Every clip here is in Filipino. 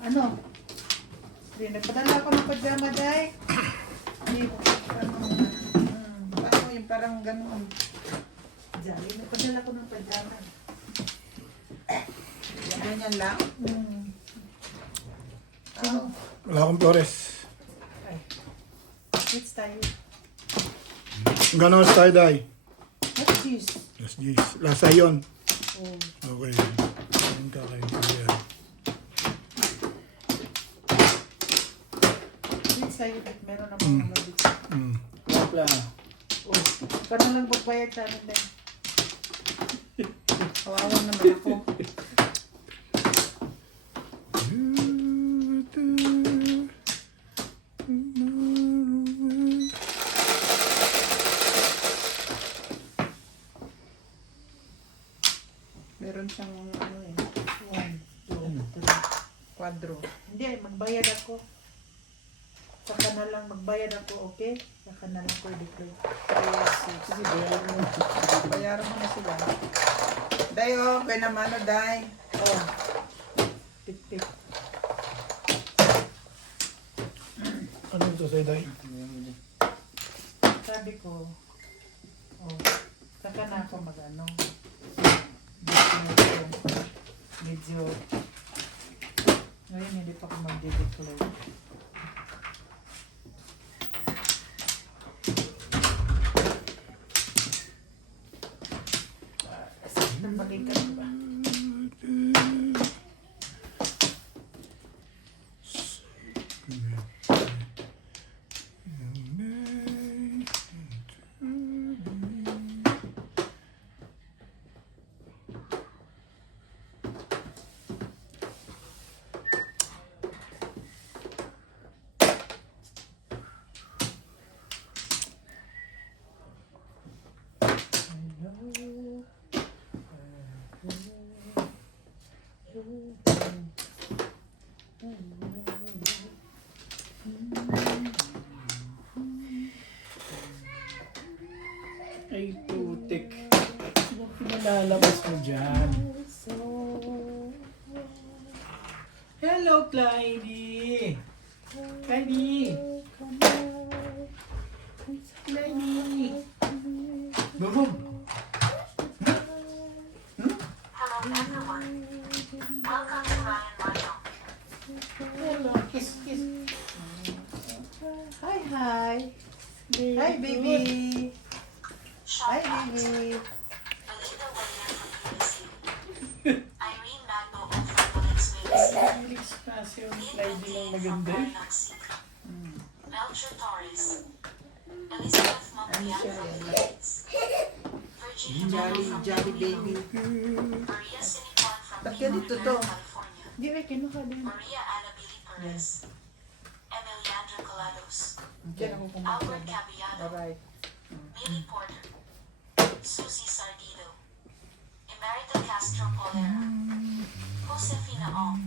Ano? Hindi, nagpadala ako ng pajama, Day. Hindi, paano yung parang ganun. Jolly, nagpadala ko ng pajama. Ganyan lang. Wala akong Flores. Ay. Let's tayo. Gano'n tayo, Day? What's this? Yes, jeez. Lasa yun. Oh. Okay. Ang kakain ko yan. Let's tayo. Meron namang ano dito. Wala. Oh. Paano lang magbayad sa amin, Day? Kawawa naman ako. Meron siyang ano eh. 1, 2, 3, quadro. Hindi, magbayad ako. Saka na lang magbayad ako, okay? Saka na lang ko i-declare. Sige, bayaran mo. Bayaran mo na sila. Day, oh. Kaya naman, oh, Day. Oh. Tik-tik. Ano ito sa'yo, Day? Sabi ko, oh, saka na ako mag-ano. Medyo, ngayon hindi pa ako mag-declare. Nabalikan ko ba? Ay, putik. Ano pinalalabas mo dyan? Hello, Clyde! Clyde! Clyde! Bubog! Hello, kiss, kiss. Hi, hi. Hi, baby. Hi, baby. Irene Magno of Philippines Wales. Felix Pasio ni Clyde lang maganda eh. Melchor Torres. Elizabeth Mampian from Philippines. Virginia Jolly from Jolly baby. Maria Sinipan from Ba't ganito to? California. Di ba, kinuha din. Maria Annabili Perez. Emiliandra Colados. Diyan ako Albert kumakas. Caballado. Alright. Millie Porter. Susie Sardido. Emerita Castro Polera. Josefina Ong.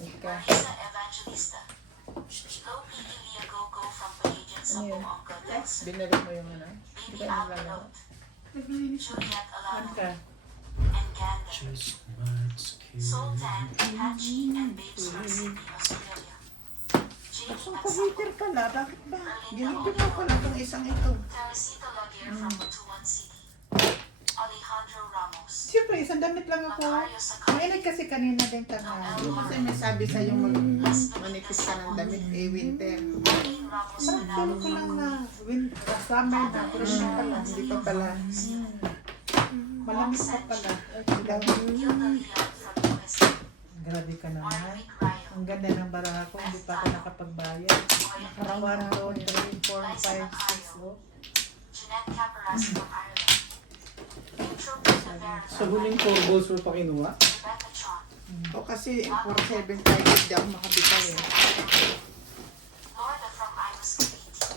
Ika. Marisa Evangelista. Lopi Ilia Gogo from Palladian sa Buongka del Sur. Binalik mo yung ano? Baby Alpinot. Juliet Saan Alano. ka? And Ganda. Just what's Sultan, Hachi, and Babes from Sydney, Australia. Jamie Ang Magsamo. computer pala. Bakit ba? Ginigil mo pala itong isang ito. Teresita Laguerre from Butuan City. Alejandro Ramos. Siyempre, isang damit lang ako. Macario Ang Sakay. init kasi kanina din tanghali. Kasi may sabi sa'yo manipis ka ng damit. Winter. Eileen Ramos Parang sabi ko lang na summer na, pero hindi pala. Hindi pa pala. Malamig pa pala. Hilda Leon from USA. Grabe ka naman. Warwick Ryo. Ang ganda ng baraha ko, hindi pa ako nakapagbayad. Nakarawan ko, 3, 4, 5, 6, oh. Jeanette Caparas from Ireland. Pedro Primavera. Sa huling 4 balls mo pa kinuha? Rebecca Chon. O kasi 4-7 tayo di ako makabitaw eh. Lorda from Iowa Cavite.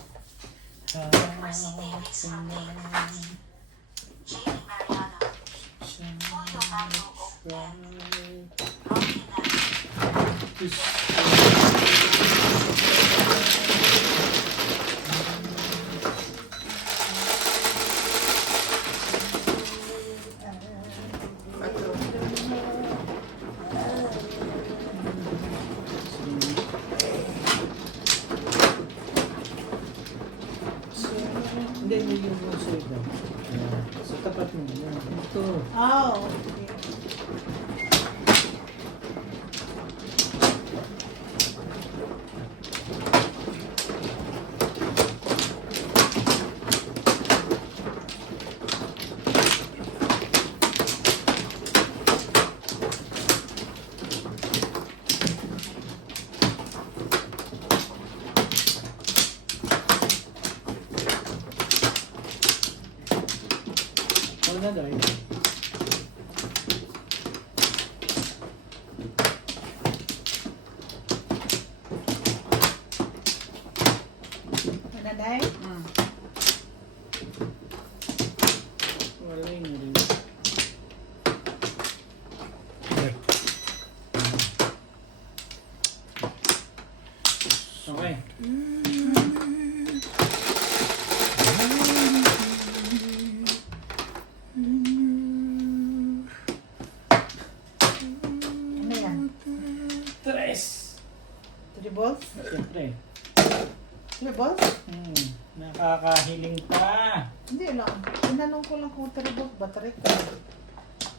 Mercy Davis from Lake County. Jamie Mariano. Julio Mango Oakland. Rocky Nash. sa'yo daw. Ayan. Sa tapat mo. Ayan. Ito. Oh, okay. Ano na daw? Ano, Day? Mm. Wala yung rin. Okay. Okay. Ano yan? Tres! 3 balls? Siyempre. 3 balls? Nakakahiling pa. Hindi lang. Tinanong ko lang kung 3 balls ba? 3 ka?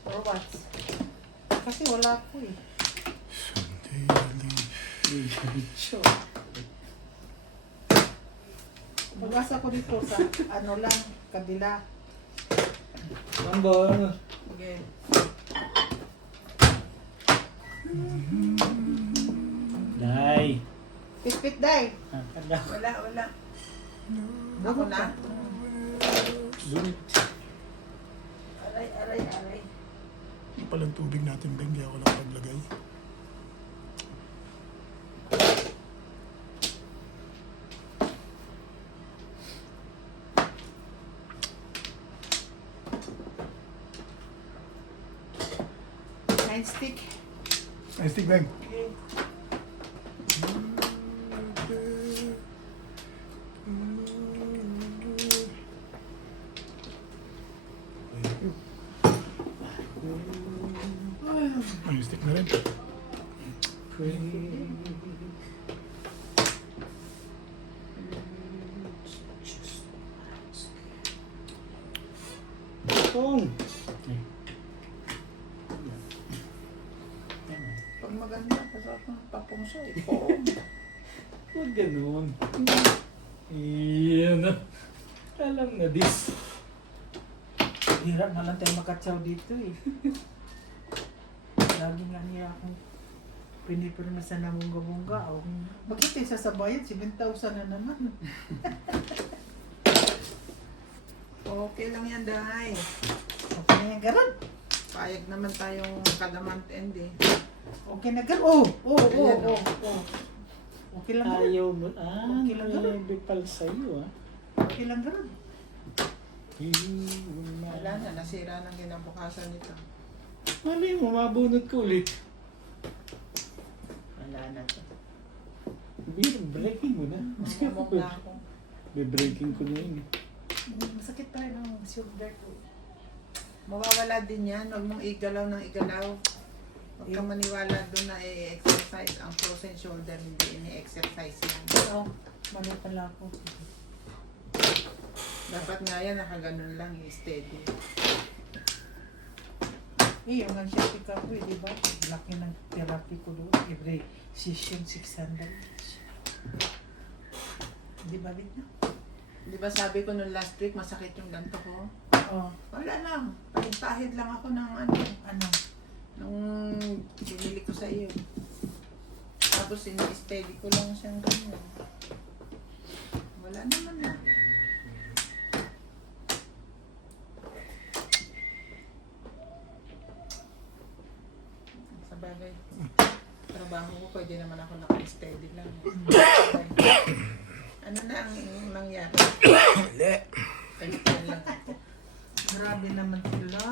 Or what? Kasi wala ko eh. Sure. Pag-asa ko dito sa ano lang, kabila. Mambol. Okay. Day. Pit-pit, Day. Nakakadaw. Wala. Ako na? Bunit. Aray. Yung palang tubig natin, Beng. Hindi ako lang paglagay. Nine stick. Nice stick, Beng. Okay. Nice stick na rin. Tong. Pag maganda, pasok ng papungso. Oo. Huwag ganun. Iyan na. Alam na this. Hirap na lang tayo makatsaw dito eh. Lagi nga niya akong pinipirma sa namungga-mungga. O, bakit tayo sasabayan? 7,000 na naman. Okay lang yan, Day. Okay na yan, garon. Payag naman tayong kada month end eh. Okay na garon. Ayan, Oh. Okay lang garon. Ayaw mo. Okay lang May ganun. bipal sa'yo Okay lang garon. Wala na, nasira ng kinabukasan nito. Malay mo, mabunot ko ulit. Wala na to. Breaking mo na. Mamamok na ako. Be-breaking ko na yun. Masakit tayo ng shoulder ko. Mawawala din yan. Huwag mong igalaw ng igalaw. Huwag kang maniwala doon na i-exercise. Ang frozen shoulder, hindi ini-exercise yan. Oo, mali pala ako. Dapat nga yan, nakaganon lang, steady. Yung ang siyempre ko eh, di ba? Laki ng therapy ko doon. Every session, 600. Di ba, Bit na? Di ba sabi ko nung last week, masakit yung ganto ko? Oo. Wala lang. Pahid lang ako ng Ano? nung binili ko sa iyo. Tapos ini-steady ko lang siyang ganyan. Wala naman na. Sa bagay, trabaho ko, pwede naman ako naka-steady lang. Ano na ang nangyari? Mali. Kalitan lang ako. Grabe naman sila.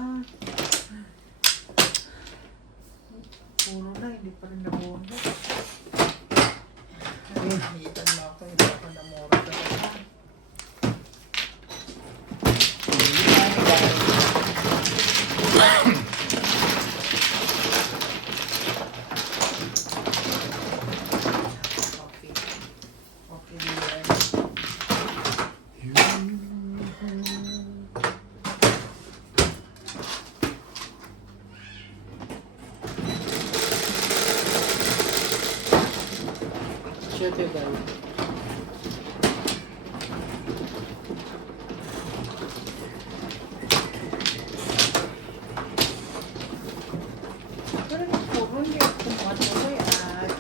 Puro na, hindi pa rin nabuhay. Nakikita mo ako, hindi ako namura talaga. Okay. Okay, dear. Siya tayo. Pero nagpuro hindi ako tumatuloy at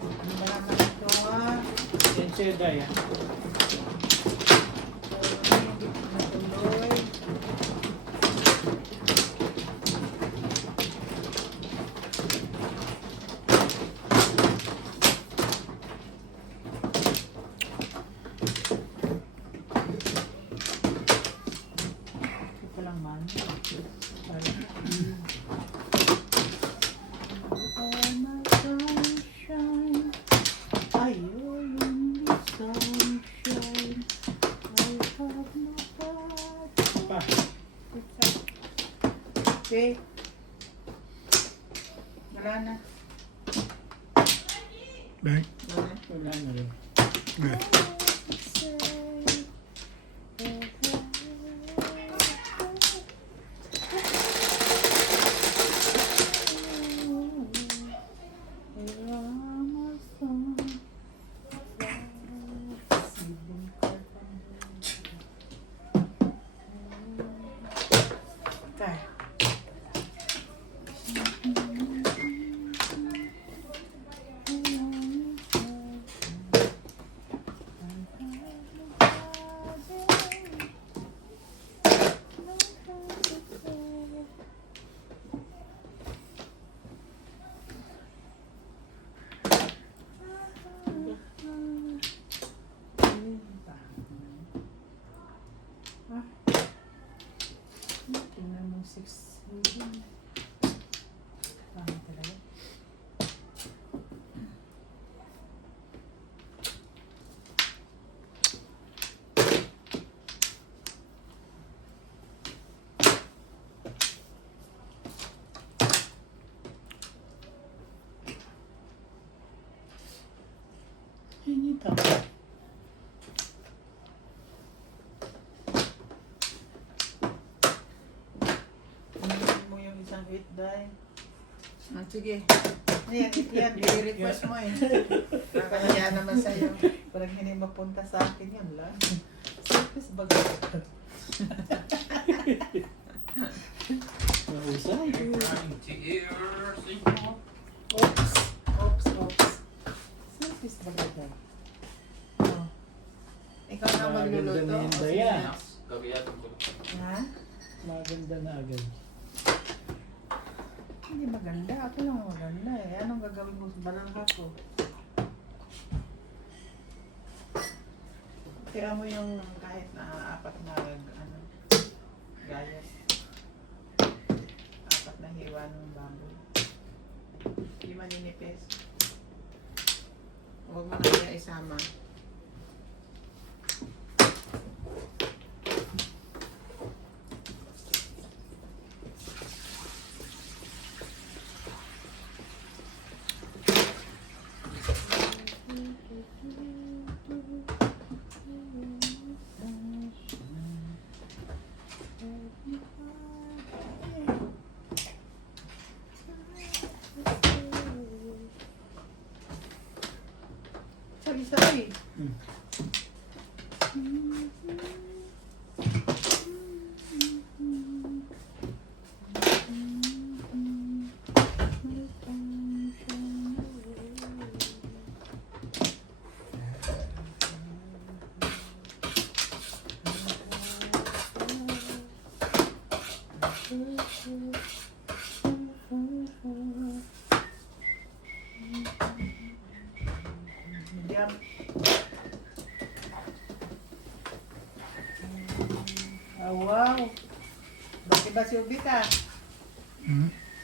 ano ba naman ito Yan siya tayo. Hindi ko natuloy. Ito pa lang man. Sunshine. Ayaw yung sunshine. I have no heart. Pa. Okay. Wala na. Beng, Wala na rin. Beng. Okay. Tingnan mo 6. Tama talaga. Init ako. Tingnan mo yung isang 8 die. Sige. Ayan, yan. I-request mo eh. Kakaya naman sa'yo. Parang hindi mapunta sa akin yun lang. Surface bag. Mahusay. Oops. Oops. Oops. Surface bag ito. Oh. Ikaw na magluluto. Maganda na yun, O Daya. sige. Ha? Maganda na agad. Hindi maganda. Ako lang maganda eh. Anong gagawin mo sa balangha ko? Tira mo yung kahit na 4 na gayas. 4 na hiwa ng baboy. Hindi maninipis. Huwag mo na kaya isama. Sabi-sabi. Diyan. Ah, wow. Bakit ba si Ubita?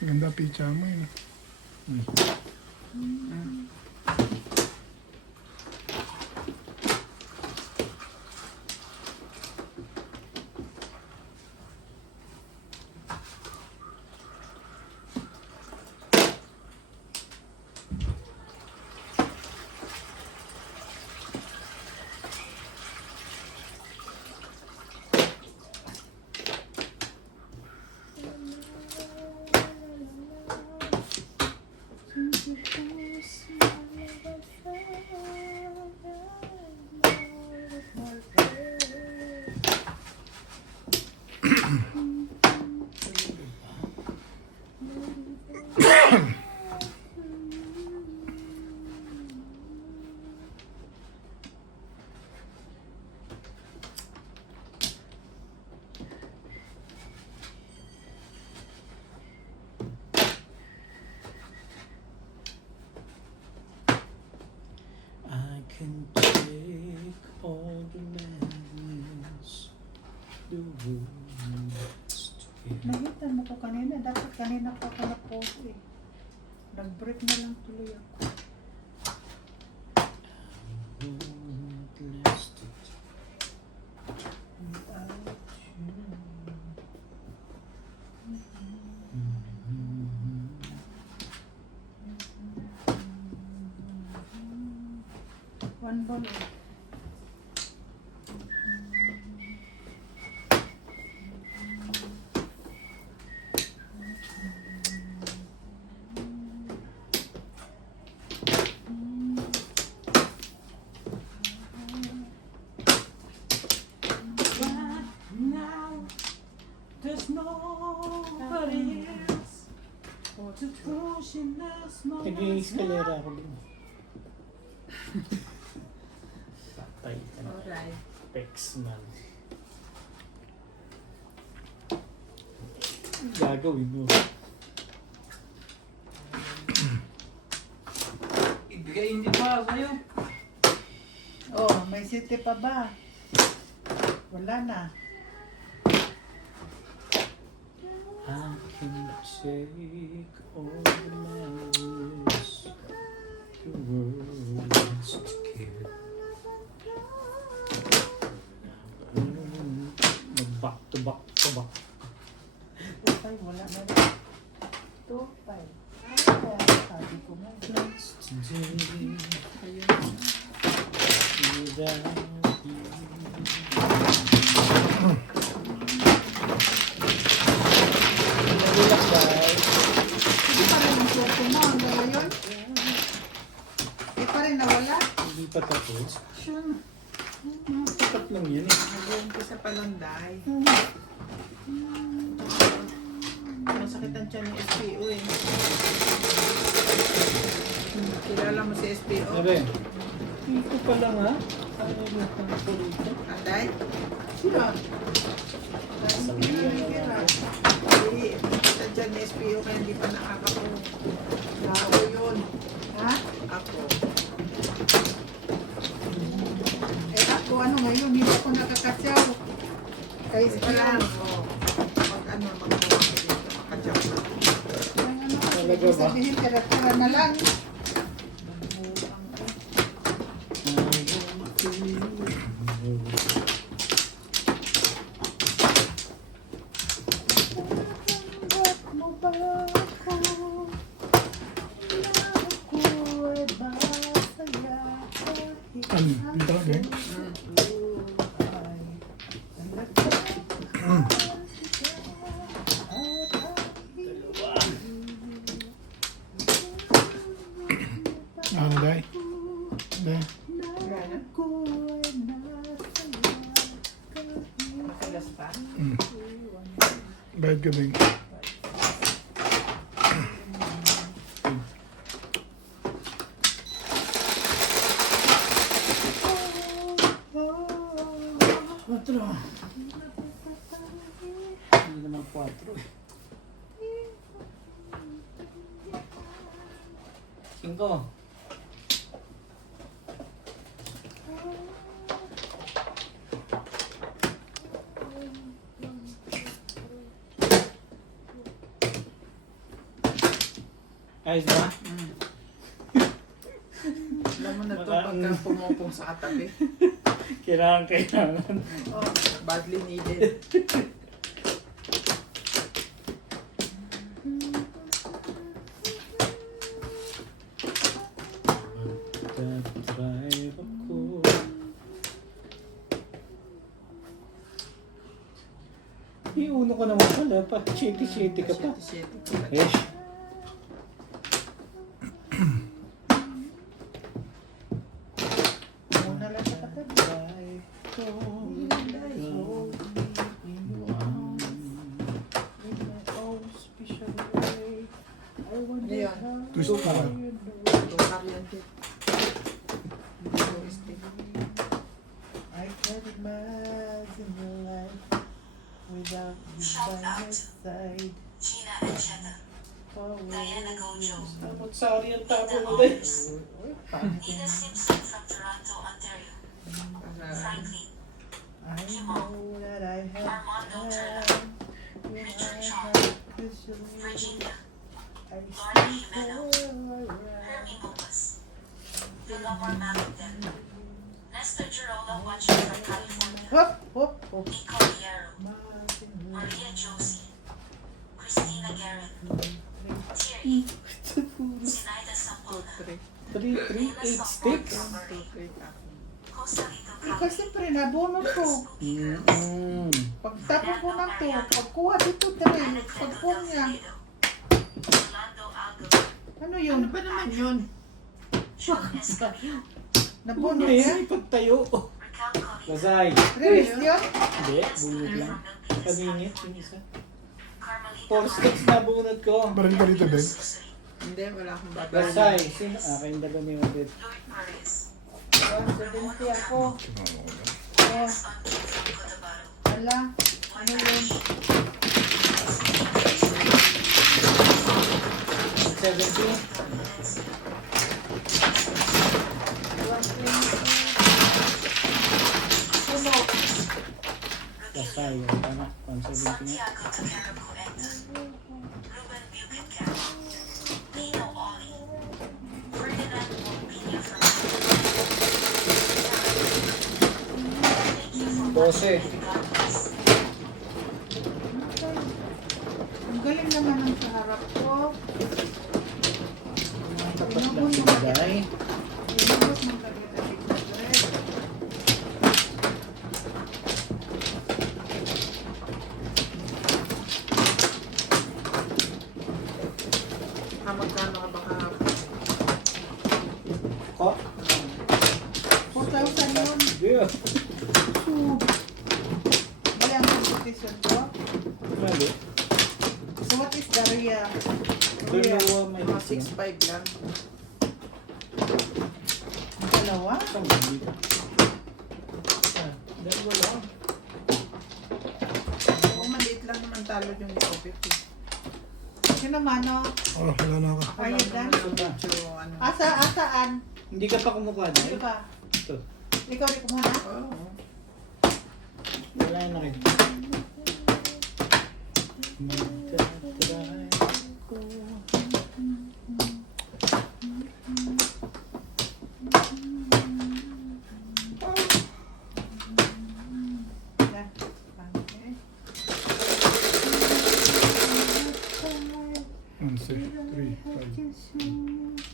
Ganda pizza mo yun. Since you promised me I can take all the madness, the words together. Nakita mo ko kanina. Dapat kanina pa ako na-post eh. Nag-break na lang tuloy ako. Won't last it Without you. One ball eh. Now there's nobody else to push in this moment. Nag-i-escalera ako din. Patay ka na. Alright. Pex man. Gagawin mo. Ibigay hindi pa sa'yo. Oh, may city pa ba? Wala na. I can take all the madness, the words together. Mag-back to back to back. 2-5, wala na rin. 2-5. Ay, sabi ko nga. Today, Ayun. without you. Nagulak ba? Hindi pa rin ang suot mo hanggang ngayon? Hindi pa rin nawala? Hindi pa tapos. Sure. Tapat lang yan eh. Nag-uumpisa pa lang, Day. Masakit ang tiyan ni SPO eh. Kilala mo si SPO? Sabi, dito pa lang ha? Ano yung lang po rito? Anday? Sino? Hindi, sa dyan ni SPO kaya hindi pa nakakapulong. Ako yun. Ha? Ako. Eh ako, ano ngayon? Hindi ako nakakasyaw. Kaya Isa lang. Pag ano, magkawa ka dito. Makajak na. Talaga ba? sabihin, tira-tira na lang. Bakit mo ba ako? Ako ay masaya kahit Ano? Dito again? Ano, Day? Day? Gana? Makalas pa? Bayad ka, Beng. Quatro. Hindi naman 4. 5. Ayos ba? Alam mo na to Baka- pagka pumupong sa katabi. Kailangan. Oh, badly needed. Magdadrive ako. Iuno ka naman pala pa. Shitty-shitty ka pa. Shitty-shitty. Eh. Muna lang sa katabi. Drive ko. In my own special way, I wonder yan? Twist pa. Tukar yan, Chip. Hindi touristic. I can't imagine your life without you by my side. Gina and Cheta, Diana Gojo, Dapat sari ang tapo Ida ulit. Owens, Uy, pangit. Ida Simpson from Toronto, Ontario, Franklin, I know that I have Armando time Turla, when Richard I Shaw, have vision. Virginia, I Lorna see Jimeno, alright. Hermie Bukas, Villamor Malingden, Nestor Girola watching from California, Hop, hop, hop. Nico Hierro, Maria Josie, Christina Garrett, Thierry, Sinaida Sampona, 338 sticks. Costa Rica Eh, kasi pre, nabunod ko. Pagtapos ko na to, pagkuha dito dali, pagkuha niya. Orlando Algo, Ano yun? Ano ba naman yun? John Escamillo, Nabunod May niya? ipagtayo. Raquel Colina, Lasay. Release yun? Hindi, bunod lang. Kaningit yung isa. Carmelita 4 sticks na bunod ko. Baril ka dito, Ben. Susuri, Hindi, wala akong babay. Lasay. Sino? Akin dalawa ni Odette. Lloyd Perez, 170 ako. Oh, Alex Anton from Cotabato, ala. Ano yun? 70. Puno. Lasay. Yung tama. 170 nga. Santiago Takara Cuenta, Ruben Buchancan, Lino Oli, Ferdinand Montpina from Thank you for 12. watching and God bless. Ang galing naman ng sa harap ko. Tapos lang sinagay. Inubos ng kagitalig na bread. Magkano ka ba kahapon? Ko. 4,000 yun. Yeah. Mali ang competition ko. Mali. So what is the real? Dalawa may Mga isa. 6'5 lang. Dalawa? Saan ba dito? Dalawa lang. Kung maliit lang naman talo yung ni-office. Sino mano? Oh, wala na ako. Ayun dan. Ano? Asaan? Hindi ka pa kumukha Hindi dahil? pa. Ito. Ikaw di ko muna. Oo. Wala na rin. Magtatry ko. Yan. Okay. 1, 6, 3, 5.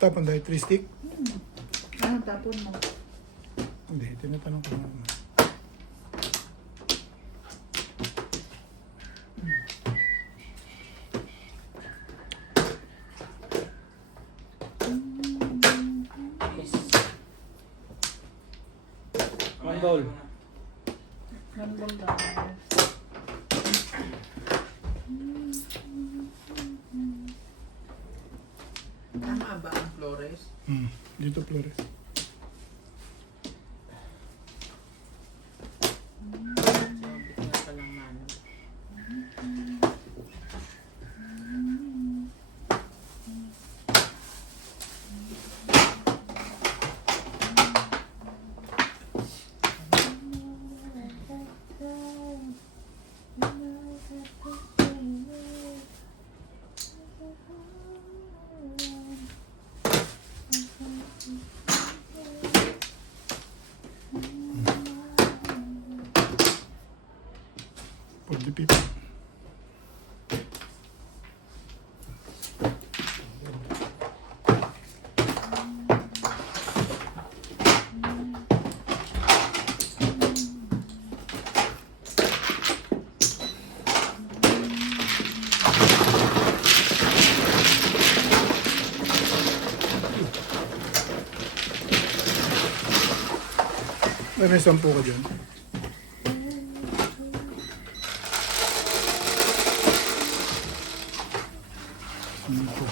Tapon dahil 3 stick? Ano tapon mo? Hindi, tinatanong ko naman. One ball. Nambol lang. Tama ba ang Flores? Dito, Flores. Sabi ko nga palang mano. For the people. May 10 ka dyan. Ito.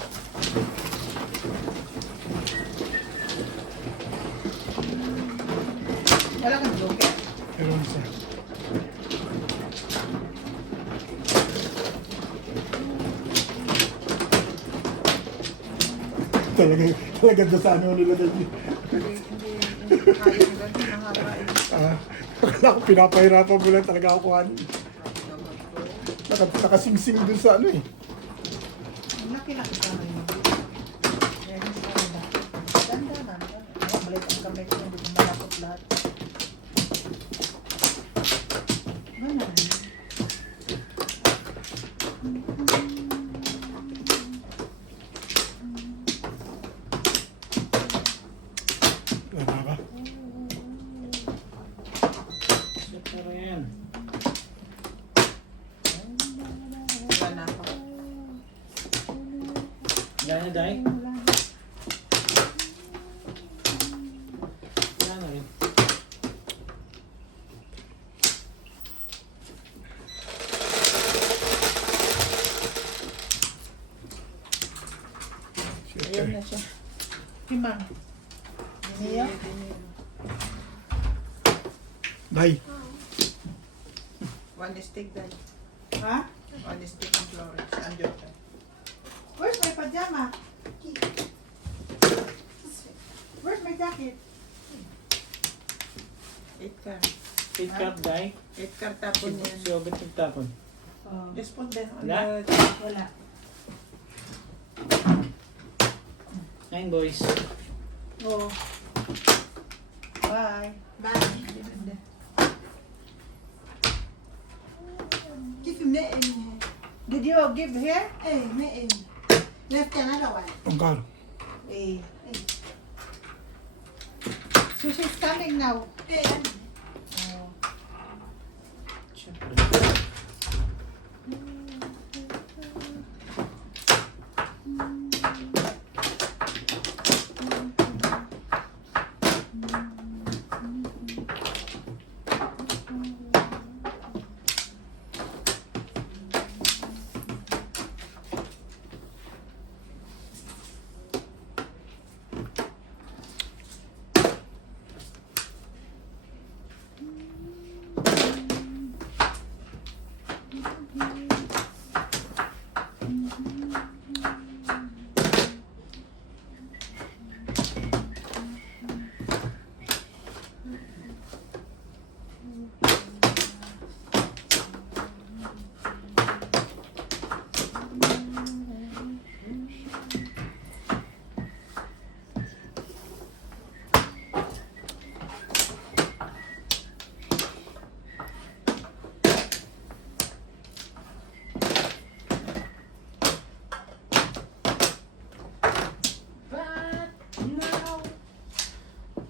Wala kang joker? Meron isa. Talaga doon sa ano nila doon. Hindi kayang ganun. Nakakain. Akala ko pinapahirapan mo lang talaga ako kuhanin. Nakasingsing doon sa ano eh. Ang laki-laki ka ngayon. Meron sa kanila. Ganda na. Balik ang kamay ko. Hindi ko malakot lahat. Wala. Wala ka. Pero yan. Wala na ako. Yan na, Day. Yan na rin. Ayun na siya. Timang. Niya? Day. One stick dahil. Ha? One stick ang Florence. Ang joker. Where's my pajama? Where's my jacket? 8 car. 8 cup, Day. 8 car tapon yan. Si Obet nagtapon. Just put them on Wala? the... Wala. 9 boys. Oh. Bye. Bye. Give me in here. Did you give here? Hey, me in. Left another one. Pangkar. Eh. So she's coming now. Hey, Oh. Siyempre.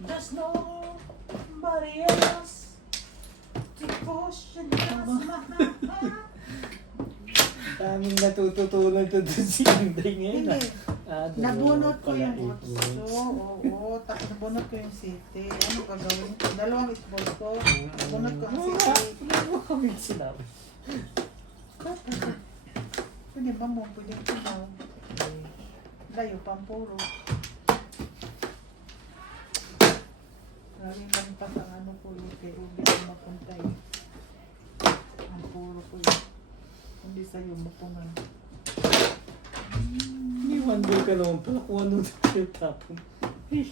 There's nobody else to push and Daming natututunan to doon si Inday ngayon. Hindi. Nabunot ko pala, yung 8 otso. votes. Oo. Tapos nabunot ko yung city. Ano gagawin ko? Dalawang itboto. Nabunot ko ang Wala. city. Wala mo kami sinabi. Pwede ba mo? Pwede ko daw. Layo pang puro. Lagi lang pa sa ano ko yung kay Ruby na mapunta eh. Ang puro ko yun. Hindi sa'yo mapungan. May wonder ka naman pala kung ano tayo tapon. Ping.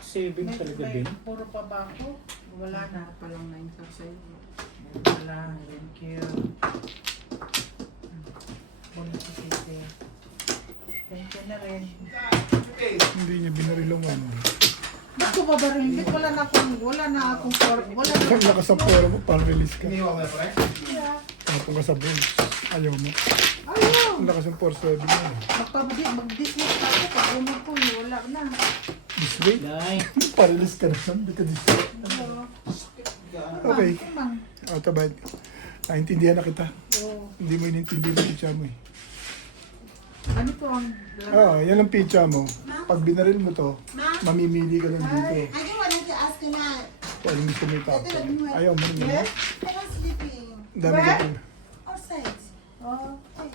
Saving talaga din. Puro pa ba ako? Wala na. Palang 9 sa sa'yo. Wala. Thank you. Bonito. Thank you na rin. Hindi niya binarilang ano. Ba't ko babarilin? Wala na akong wala na. Pag nakasampora mo, parang release ka. Yeah. Tapos ka sa bulls. Ayaw mo. Ayaw. Ang lakas ng force level mo. Mag-dismiss ako. Pag umag ko, wala na. This way? Nay. Pa-release ka naman. Hindi ka dismiss. Okay. Mang. O, tabay. Naintindihan na kita. Oo. Hindi mo inintindi yung pizza mo eh. Ano to ang... Yan ang pizza mo. Pag binaril mo to, Ma? mamimili ka lang dito. I just wanted to ask you na. Kung anong gusto mo itapon. Ayaw mo rin naman. I was sleeping. Ang dami ka po. Outside. Oh, Hey.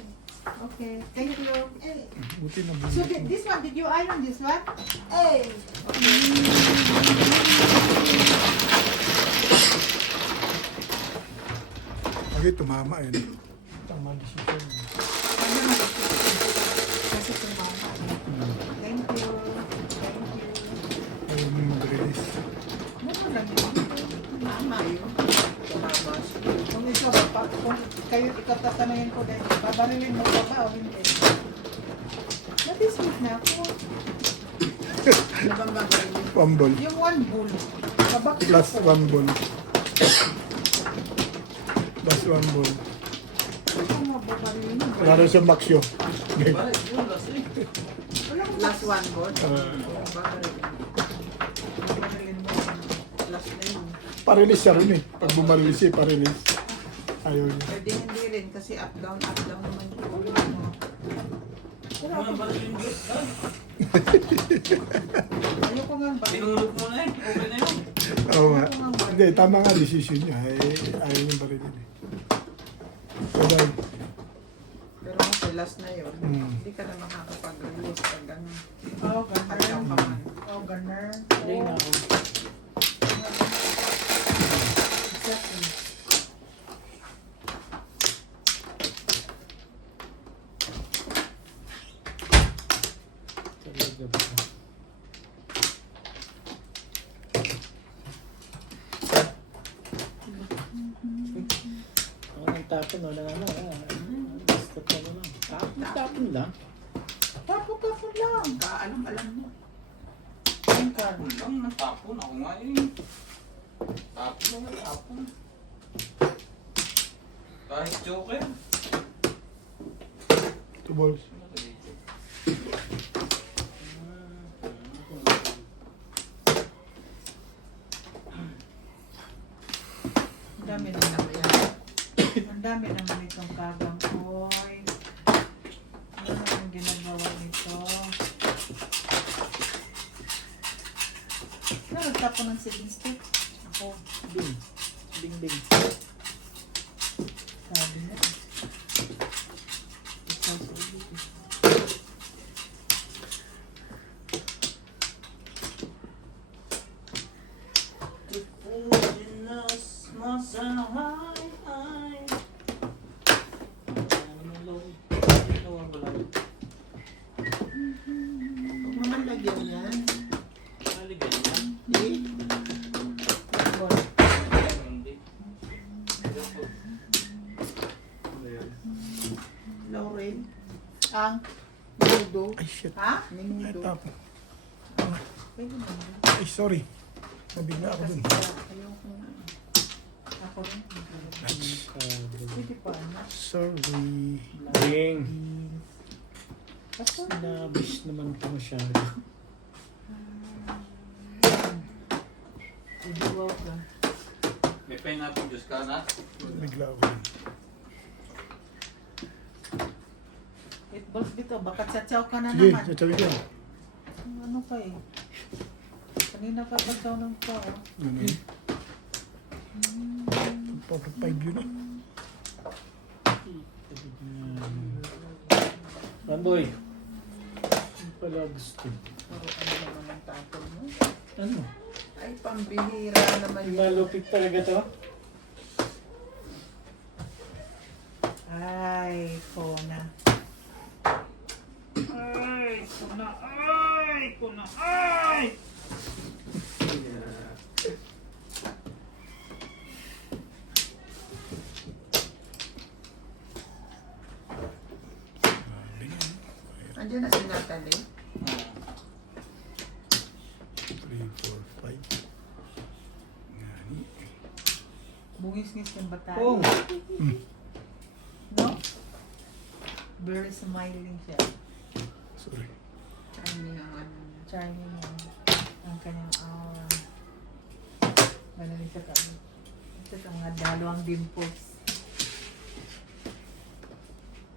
okay. Thank you. Hey. Buti na So bumili. this one, did you iron this one? Hey. Okay, tumama eh. Tama decision. Kasi tumama. Thank you. Thank you. Ayaw mo mag-release. Ano lang yun? Mama yun. Tumama siya. Kung ikaw, kung kayo ikaw tatanungin ko din, babarilin mo pa ba o hindi? Na-dismiss na ako. Ano bang babarilin? One ball. Yung one bull. Babak Plus one ball. Plus one ball. Ano mo babarilin mo? Wala rin siyang maksyo. Balik yun, last eh. Wala mo Last one board. babarilin mo. Last na yun. Pa-release siya rin eh. Pag bumarelease siya, pa-release. Ayaw niya. Pwede hindi rin kasi up down naman yung ulo mo. Ano ba rin yung Diyos? Ayoko nga ba? Pinulog mo na eh. Okay na yun. Oo nga. Hindi, tama nga decision niya. Ayaw niya barilin eh. Kaya, Pero kasi last na yun. Hmm. Hindi ka na makakapag-release pag gano'n. Oh, Pagkaw ganun. ka man. Oh, ganun. Hindi na ako. Exactly. Talaga ba? Ang tapon, wala na. Basta pa na lang. Tapon lang. Tapon lang. Kaalam-alam mo. Ang card. Tapon lang, natapon. Ako nga eh. Tapon lang, natapon. Kahit joker. 2 balls. Ang dami naman yan. Ang dami naman itong kagampoy. Ano naman ginagawa nito? Ano nagtapo ng selling stick? Ako. Bing. Bing bing. Sabi na. Ikaw sa ulit. Huwag naman lagyan yan. Bon. Lauren. Ang. Minudo. Ay, shit. Ha? Ay, Minudo. tapon. Pwede naman. Ay, sorry. Nabigla ako dun. Ayoko na. Ako rin. Pwede pa ano? Sorry. Bing. Basta. Nabis naman ito masyado. Idiwaw ka. May pineapple juice ka na? Nabigla ako dun. It balls dito. Baka tsatsaw ka na Sige, naman. sasabi ko. Ano pa eh? Kanina pa pagdaw ng pa. Ano yun? 4-5 yun eh. Ramboy. Ano pala gusto? Puro ano naman ang tapon mo. Ano? Ay, pambihira naman yun. Malupit talaga to? Ay, Kona. Andiyan na si Natalie. 3, 4, 5. Ngani. Bungis-ngis yung bata. Kung, No? Very smiling siya. Sorry. Ano yung ano. Charming yan. Ang kanyang aura. Ganun din siya ka. Ito sa mga dalawang dimples.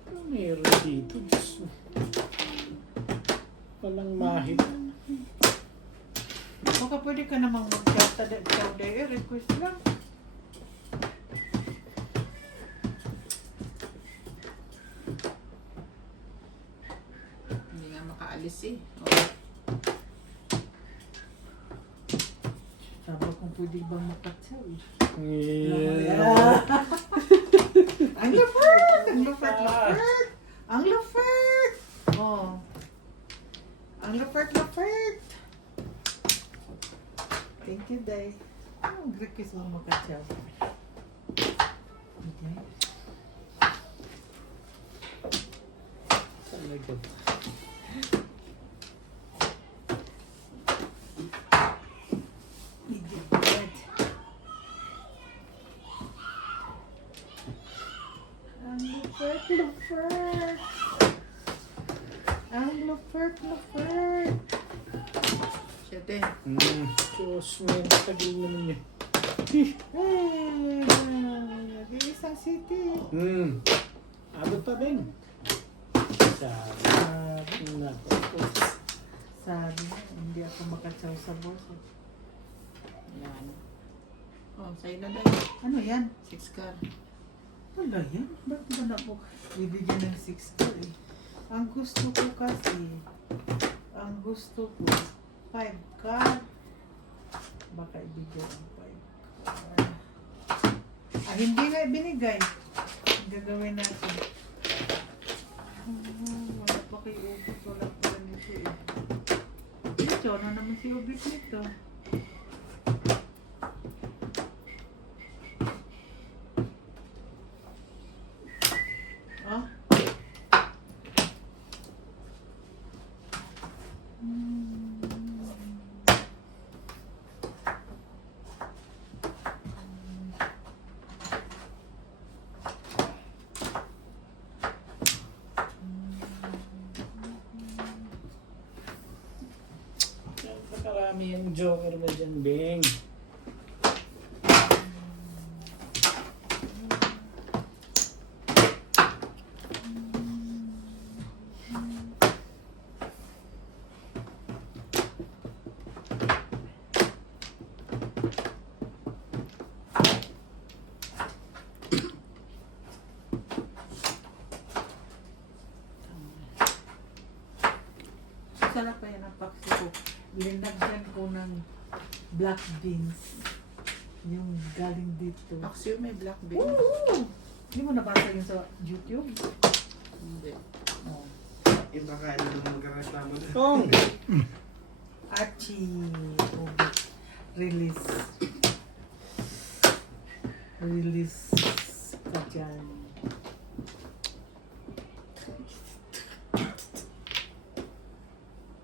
ano meron dito? Diyos mo. Walang mahit. Baka pwede ka namang mag-chata day. Request lang. Hindi nga makaalis eh. Oh. Sabi kung pwede bang makatsaw eh. Yeah. Ang lupert! Ang lupert! Ang lupert! Oh. Ang lupert! Thank you, Day. Oh, request mo makatsaw. Okay. Talaga ba? Idiot. Ang lupert! Ang lupert! Siya din. Diyos mo, tagal naman niya. Hey, isang city. Abot pa din. Sabi na po. Sabi niya, hindi ako makatsaw sa boss. Yan. Oh, sa'yo na din. Ano yan? 6 card. Wala yan. Bakit ba na ako bibigyan ng 6 ko eh? Ang gusto ko kasi, 5 card. Baka ibigyan ng 5 card. Hindi nga binigay. Gagawin natin. Wala pa kay Ubit. Wala pa rin ito eh. Dito, ano naman si Ubit nito? Oh? Nakarami yung joker ba dyan, Beng? Sarap pa yan ang paksi ko. Linagyan ko ng black beans. Yung galing dito. Paksiw may black bean. Woo! Hindi mo nabasa yun sa YouTube? Hindi. Oh. Iba ka na magreklamo doon. Kung, Archie Ubit. Release. Release ka dyan.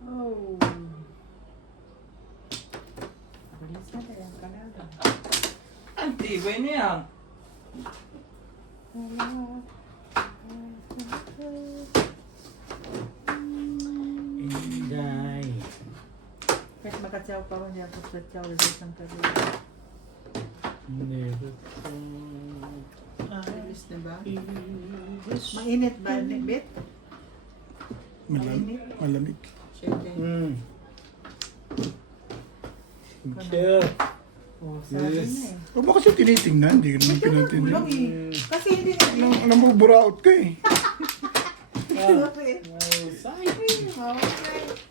Oh. Release na tayo ang Canada. Ang tibay niya. Inday. Kahit makatsaw pa rin niya ako sa tsaw, release ang Canada. Never Release na ba? Mainit ba, Bit? Malamig. Siya din. Sure. Oh, sabi Yes. niya eh. O baka siya tinitingnan, hindi ko naman Kulang pinantindihan. eh. Kasi hindi na Namuburaot ka eh. Sorry. Say.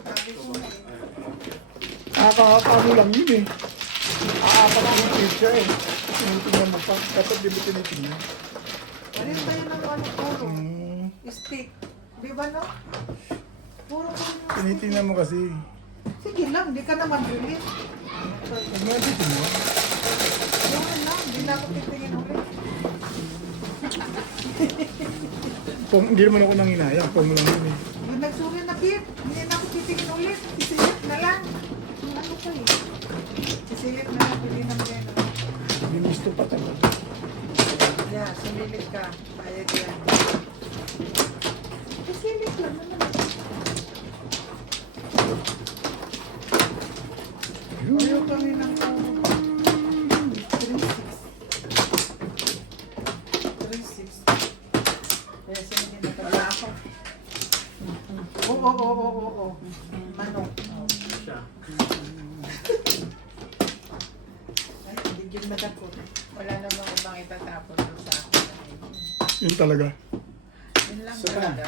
Sabi ko eh. Nakakakano lang yun eh. Aapak ang picture eh. Tinitingnan mo pa. Dapat di ba tinitingnan? Parin tayo ng ano, puro. Hmm, Stick. Di ba no? Puro ko yung tinitingnan mo kasi. Sige lang, di ka naman bilis. Huwag mo titingnan. Yan lang, di na ako titingin ulit. Hindi naman ako nanginayang. Pong mo lang yun eh. Yung nagsuri na bit, hindi na ako titingin ulit. Sisilip na lang. Ano pa eh? Sisilip na lang, pili ng gano'n. Hindi gusto pa talaga. Yeah, sumilit ka. Payag yan. Sisilip lang naman. Ayaw kami ng 3-6. Kaya sinigin na Wala ako. Oo. Manok. Siya. Ay, hindi yun madakot. Wala namang ibang itatapon doon sa akin. Yun talaga. Yun lang Saka. talaga.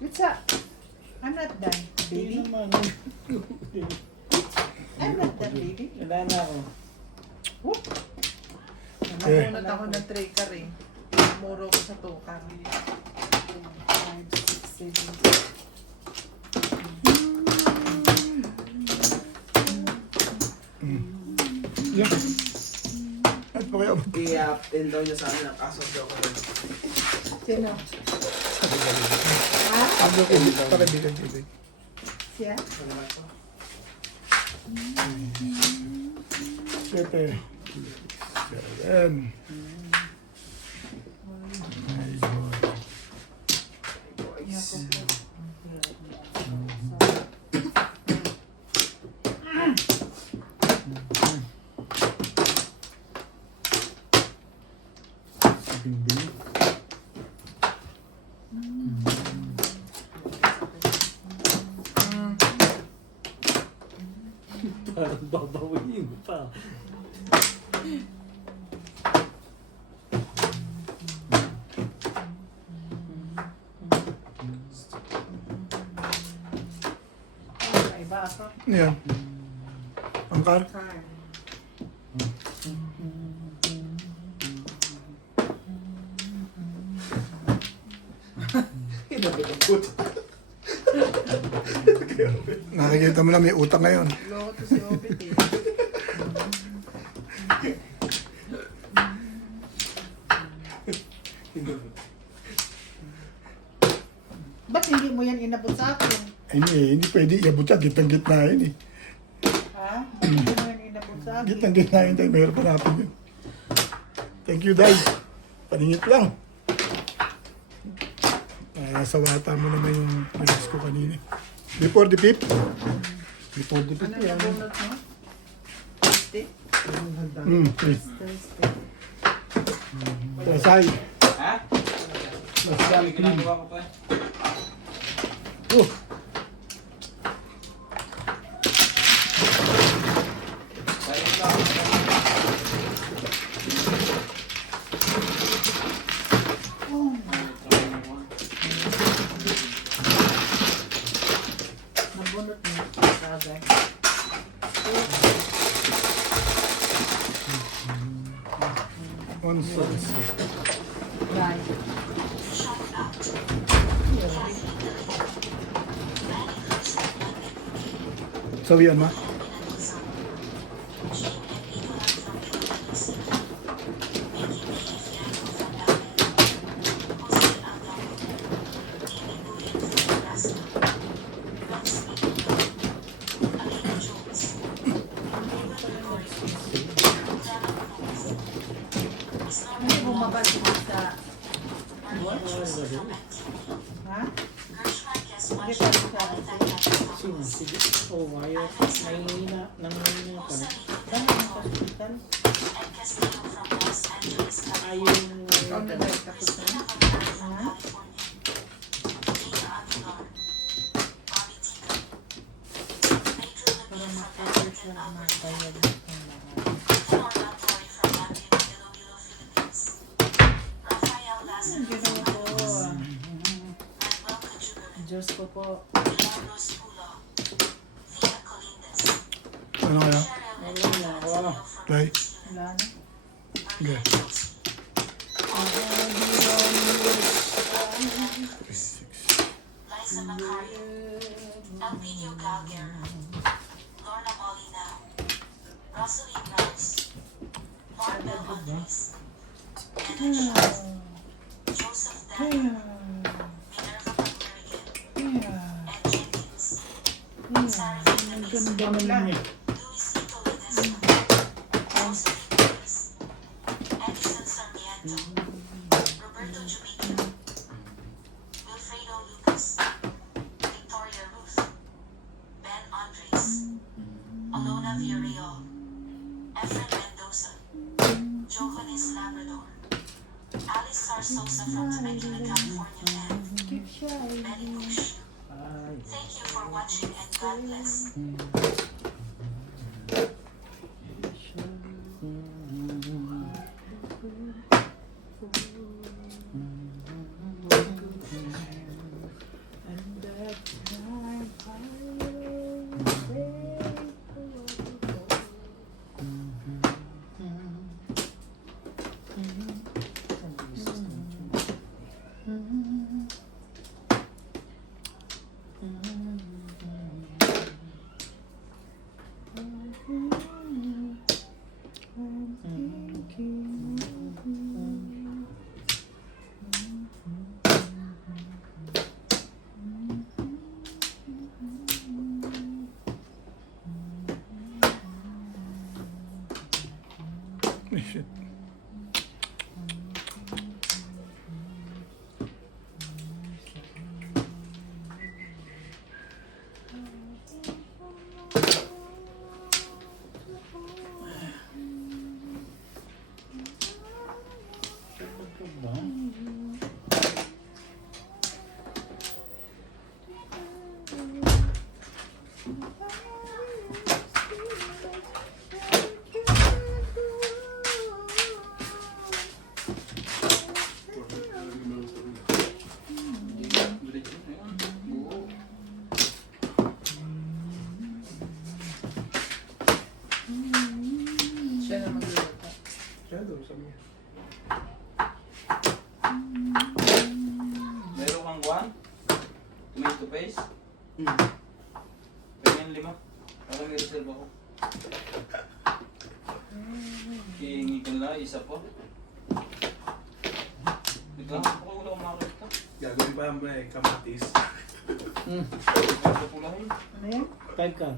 It's a... I'm not done, Hindi baby. naman. I'm not done, baby. Wala na ako. Whoop. Namunot ako ng tracker eh. Muro ko sa tukar. 5, 6, 7. Yan. At pa kaya I-up-in daw niya sa akin ang kaso daw ko. Sino? Ha? Ablo ko para bilang tubig. Siya? Siyete. Yan. Parang babawin pa. May iba ako. Yan. Angkar. Car. Nakikita mo na may utang ngayon. Loko to si Obit eh. Ba't hindi mo yan inabot sa akin? Hindi pwede iabot yan. Gitang-gitna yun eh. Ha? Ba't hindi mo yan inabot sa akin? Gitang-gitna yun tayo. Mayroon pa natin yun. Thank you, Day. Paningit lang. Sawata mo naman yung nagis ko kanina. Before the fifth? Before the fifth Ano yan. yung bunot mo? Stick? Please. Thursday. Tasay. Ha? Tasay. May ginagawa ko pa eh. Oh. Sayang ka ako. Nabunot mo. Sagay. One six. Right. Sabihan ma? Hindi bumaba siya sa... Ha? Hindi pa siya. Sino? Sige. Oh, ayaw. Nangihina. Nangihina ka na. Dahil ng hospital. Ayaw. Ikaw na dahil tapos na. Ha? Para makapit siya ang mga bayad ng lahat. Ang ginawa ko. Diyos ko po. Ano kaya? Wala na ako. Day? Wala na. Okay. Ang Liza Macario, Elpidio Galguero, Lorna Molina, Rosalie Rouse, Marbel Andres, Ellen Shaw, Joseph Daniel, Minerva Pagmerigan, Ed Jenkins, Sarah Fernandez, Ganda naman niya. Luis Lito Ledesma, Joseph Torres, Edison Sarmiento, Roberto Jumica, Wilfredo Lucas, Victoria Ruth, Ben Andres, Alona Villarreal, Efren Mendoza, Johannes Labrador, Alice Sarsosa from Temecula, California, and Betty Bush. Ay. Thank you for watching and God bless. Ay, shit. Ito ba? Siya na magluluto. Siya doon sa mga. Meron kang kuhan? Tomato paste? Hmm. Ganyan 5. Para may reserve ako. Hihingi ko na isa po. Ito lang ako wala akong makakita. Gagawin pa may kamatis. Ito pulahin. Ano yan? 5 ka.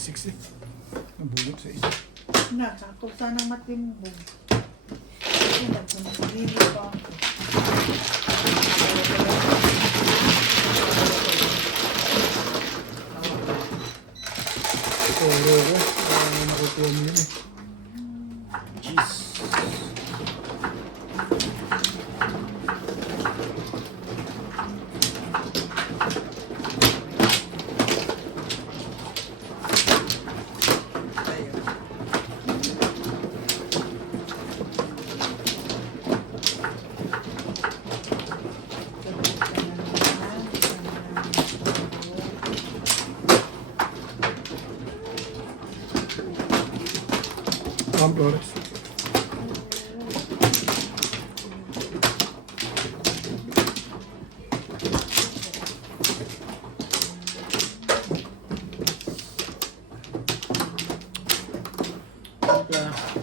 Six eh. Nabulot sa isa. Na, sakto sanang matimbog. Kasi nagpunagili pa ako. Oro. Nakukuha mo yun eh. Cheese. Juan Flores. Ito na.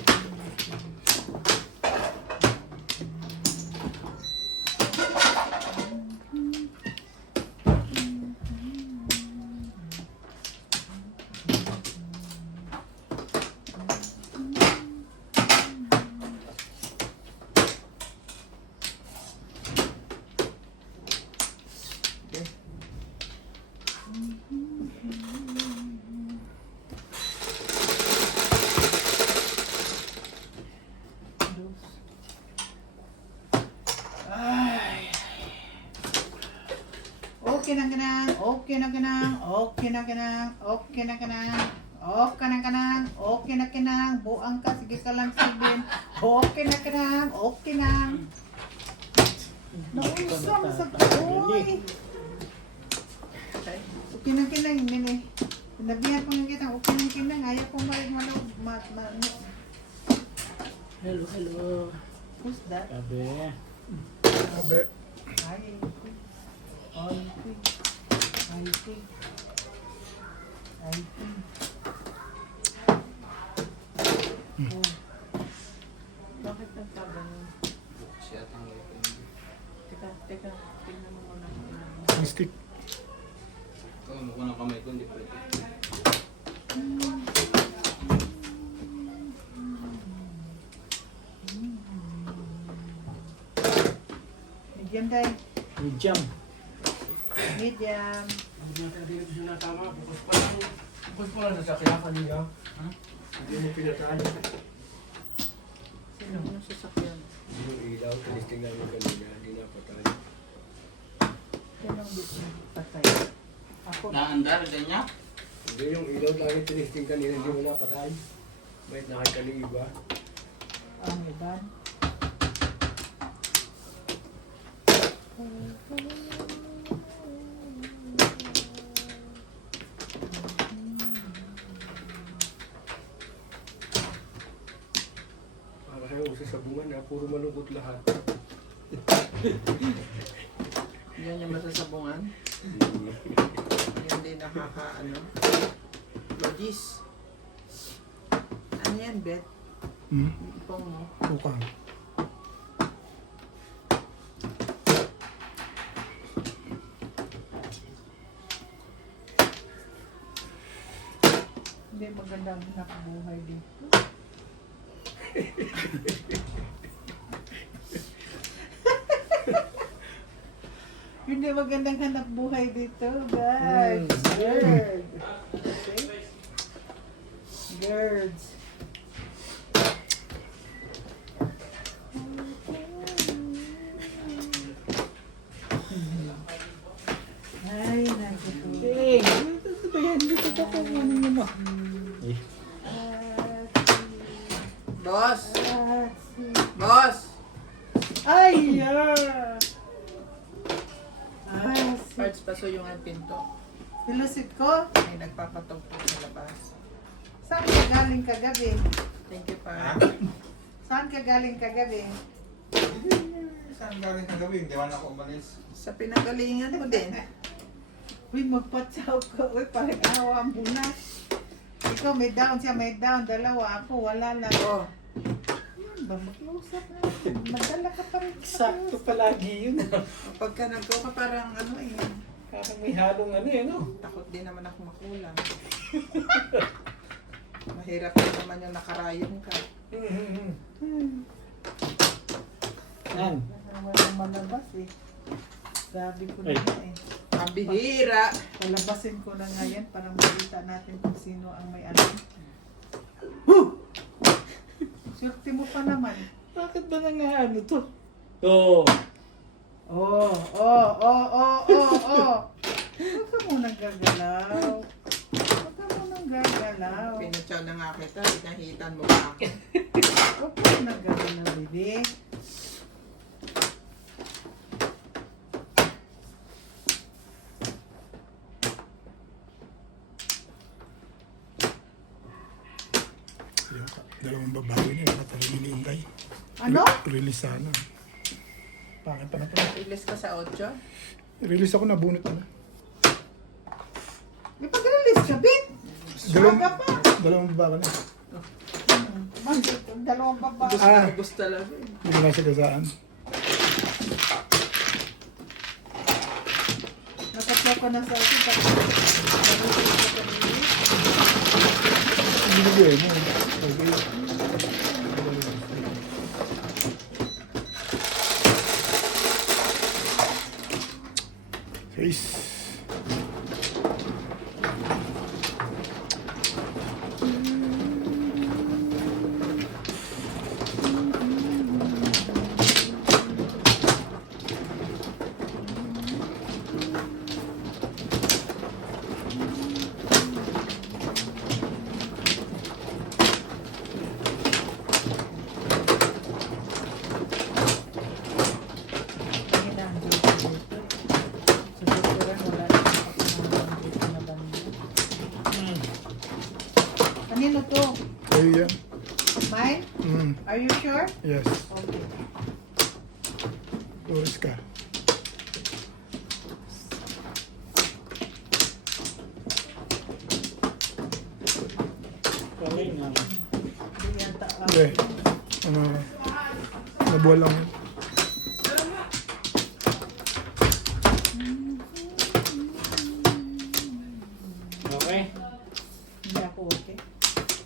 Ay. Okay na ganang, okay na ganang, okay na ganang, okay na ganang, okay na ganang, okay na ganang, buang ka, sige ka lang sabihin, okay na ganang, okay na. Nausam sa koy. Okay na ganang, nini. Sinabihan ko ng kita, okay na ganang, ayaw ko marig malaw, Hello, hello. who's that? Sabi. Sabi, Ay, ay, ay, ay, oh. Bakit nagtaganyan? Siya at ang wifi. Teka, tingnan mo muna. ang stick. Ito, ano ko ng kamay ko, hindi pwede. Medium tayo. Medium. Medium. Bukod pa lang sa sakya kanina. Hindi mo pinataan. Sino? Anong sasakyan? Yung ilaw, tinisting namin kanina, hindi napatay. Sino ang gusto patay? Ako. Naandar, ganyan? Hindi yung ilaw namin tinisting kanina, hindi mo napatay. May nakita ng iba. Ang iban. Para kayo sa sabungan na, puro malungkot lahat. Yan yung masasabungan. Hindi nakaka-ano. Logis. Ano yan, Bet? Hmm? Ipong mo. Bukang. Hindi maganda ang nakabuhay dito. Hindi magandang hanap buhay dito, guys. Girls. Okay? Girls. Ay, naku. Hey, ito ba yan? Dito ka po. Ano mo? Eh, Boss! Boss! Ay, yeah. Ay, Parts paso yung ang pinto. pilusit ko. May nagpapatugtog sa labas. Saan ka galing kagabi? Thank you, pa. Saan ka galing kagabi? Saan galing kagabi? Hindi man ako umalis. Sa pinagalingan mo din. Uy, magpatsaw ka. Uy, parang awa mo na. Ikaw may down, siya may down. Dalawa ako, wala lang. Oh, Ba, mag-usap na. Madala ka pa rin. sakto palagi yun. pagka nagko ka parang ano eh. Parang may halong ano eh, no? Takot din naman ako makulang. Mahirap din naman yung nakarayon ka. Yan. Walang malabas eh. Sabi ko na Ay. nga eh. Ang bihira. Palabasin ko na nga yan para makita natin kung sino ang may alam. Swerte mo pa naman. Bakit ba nang ano to? Oo. Oh. Huwag ka munang gagalaw. Huwag ka munang gagalaw. Pinutsaw na nga kita. Hinahitan mo pa ako. Huwag ka munang gagalaw, baby. Dalawang babae na yun, talagang iniintay. Ano? Release sana. Pangit pa na pala. Ilis ka sa 8. Release ako, nabunot na. May pag-release ka, Bit. Dalawang, Aga pa. dalawang babae na. Bakit? Ang dalawang babae. Ah. Ubus talaga eh. Hindi ko nasa gasaan. Nakatlo ko na sa akin. Binigay mo. Okay. Face. Kanino to? Ayun yan. Mine? Are you sure? Yes. Okay. Tourist ka. Kamay na. Hindi yata. Hindi. Ano, nabuwal lang yun. Okay. Hindi ako okay.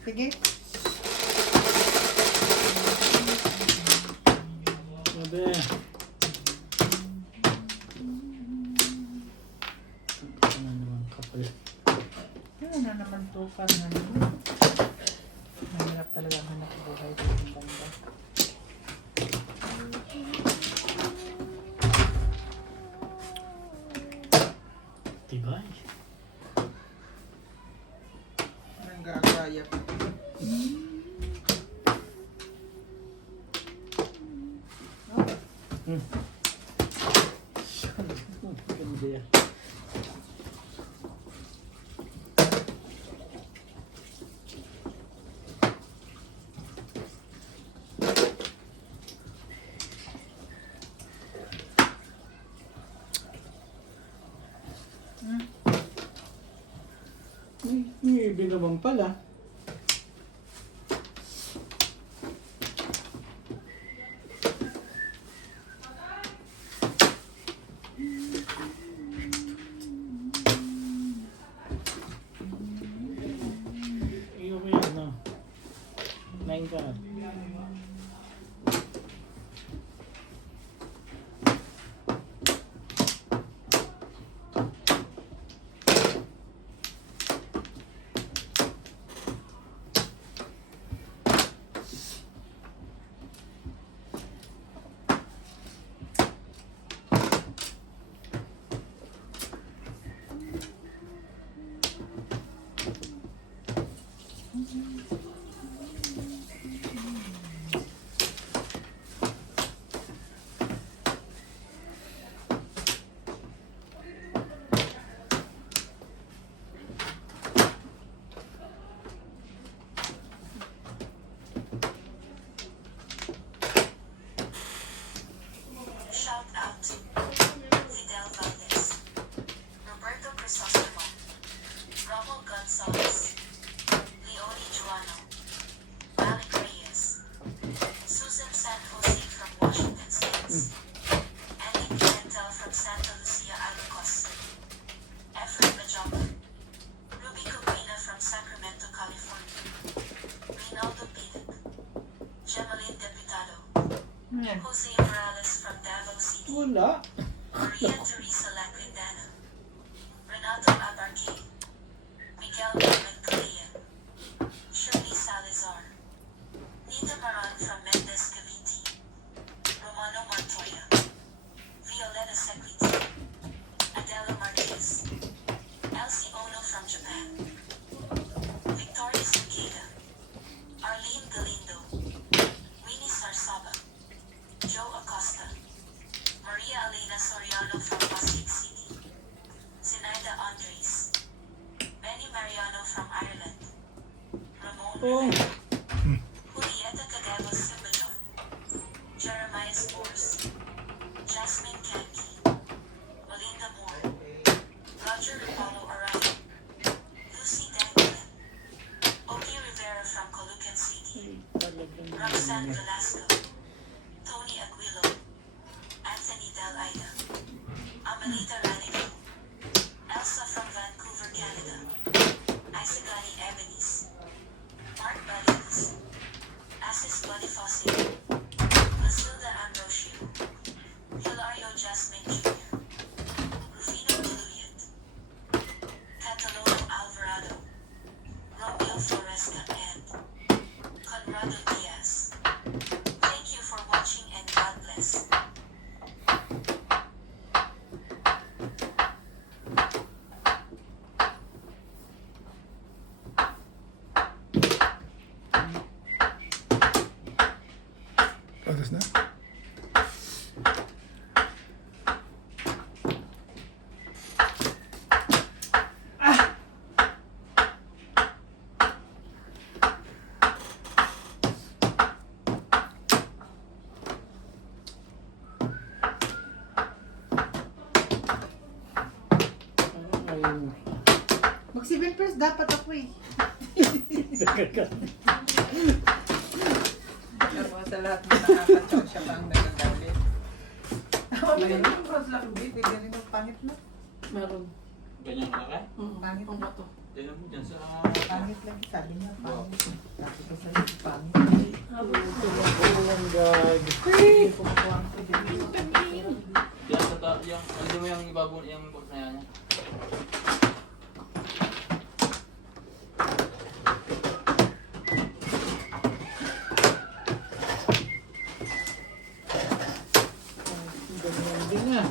Sige. Sabi. Ano naman kapal. Ano na naman to? Parang ano? Mahirap talaga ang hanap buhay dito ng banda. Tibay. Ang gagaya pa. Ganda yan. May ibig naman pala. Iyo ko yan, no? 9 karat. Shout out to Fidel Valdez, Roberto Crisostomo, Rommel Gonzalez, Leonie Juano, Alec Reyes, Susan San Jose from Washington State, Annie Pimentel from Santa Lucia, Ilocos, Efren Bajamba, Ruby Cubina from Sacramento, California, Rinaldo Pidet, Gemaline Deputado, Yan. Jose Morales from Davao City, Wala. Maria Teresa Lacrindana, Renato Abarque, Miguel Magdalena, Shirley Salazar, Nita Maran from Mendez Cavite, Romano Montoya, Violeta Secreti, Adela Marquez, Elsie Ono from Japan, Victoria Cicada, Arlene Galindo, Winnie Sarsaba, Joe Acosta, Maria Elena Soriano from Pasig City, Zinaida Andres, Benny Mariano from Ireland, Ramon Rivera, Julieta Cadevos Simbajon, Jeremiah Spores, Jasmine Kanki, Melinda Moore, Roger Paulo Araya, Lucy Danglin, Ogie Rivera from Colucan City, Roxanne Velasco, Tony Aguilo, Anthony Del Aida, Amelita Ranico, Elsa from Vancouver, Canada, Isagani Ebenis, Mark Buddings, Assis Bonifacio, Masilda Ambrosio, Hilario Jasmine Jr., Rufino Diluyet, Catalono Alvarado, Romeo Floresca, and Conrado Diaz. Thank you for watching and God bless. Patas na. 7 pesos dapat ako eh. Alam mo, sa lahat na nakakatawa siya pa ang nagagalit. May bros lang, babe. Ganyan ang pangit na. Meron. Ganyan ka kaya? Pangit Ang na. bato. Tignan mo dyan sa... Pangit lang. Sabi niya pangit. Sabi ko sa'yo pangit. Ang gag. Yan sa ta... Yung... Hindi mo yung ibabon... Yung box na yan. Ganyan din nga.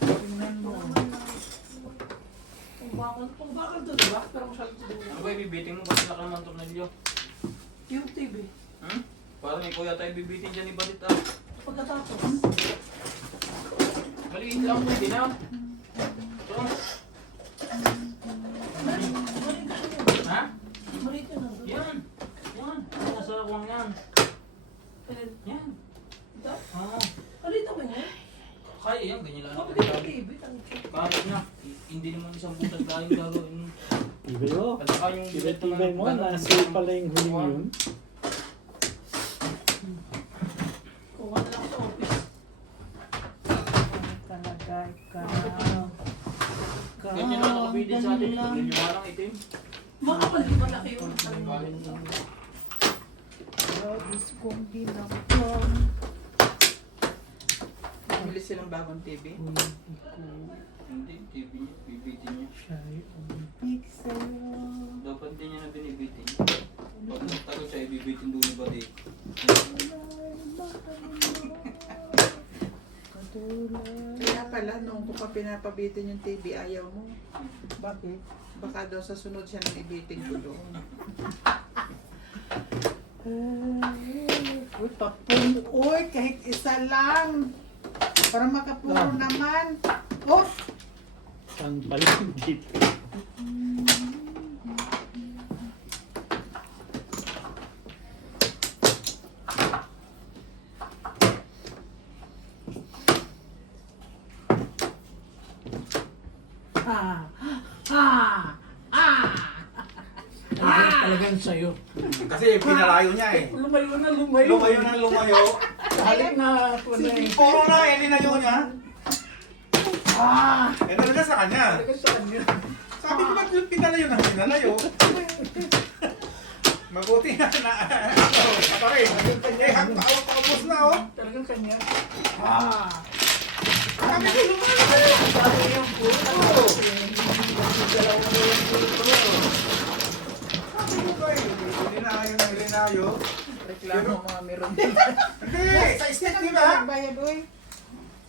Tingnan mo. Kung bakal to, diba? Pero masyado to. Ano ba ibibiting mo? Kasi laki naman tornilyo. Yung TV. Hmm? Parang ikaw yata ibibiting dyan ni Balit ah. Pagkatapos. Maliit lang pwede na. Ito. Ha? Maliit yun nandun. Yan. Yan. Nasa kuwang yan. Yan. Ito? Ah. Maliit naman yan. Kaya yan. Ganyan lang. Kapag yung TV, Kahit na. Hindi naman isang butas dahil gagawin. Tibay mo. At saka yung... Tibay mo. Nasa pala yung huling yun. Kung ano lang sa office. Talaga ikaw. Ganyan lang nakabili sa atin. Ganyan lang itim. Mga malaki yun. Diyos kong ginagawa. Bili silang bagong TV. Hindi. TV niya. Bibitin niya. Big sa'yo. Dapat din niya na binibitin. Pag nagtagal siya, ibibitin doon ni Balit. Kaya pala, nung ko pa pinapabitin yung TV, ayaw mo. Bakit? Baka daw sa sunod siya nang ibitin ko doon. Uy, papun. Uy, kahit isa lang. Para makapuro naman. Oh! Ang paling dito. Ah! Ah! Ah! Talagang sa'yo. Kasi pinalayo niya eh. Lumayo na lumayo. Lumayo na lumayo. Halip na ako na eh. Puro na eh, linayo niya. Ah! Eh talaga sa kanya. Talagang saan yun? Sabi ko ba't yung pinalayo na pinalayo? Mabuti na pa rin. Eh, paubos na oh. Talagang kanya. Ah! Sabi ko lumayo. Sabi yung puro. Oo. Sabi ko ba eh, linayo na linayo. Reklamo mga meron. Hindi, sa stick di ba? Bayad, uy.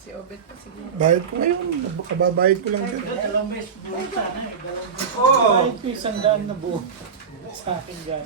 Si Obet pa siguro. Bayad ko ngayon. Kababayad ko lang dyan. Dalawang beses buhay sana eh. Dalawang beses. Oo. Kahit 100 na buo. Sa akin gano'n.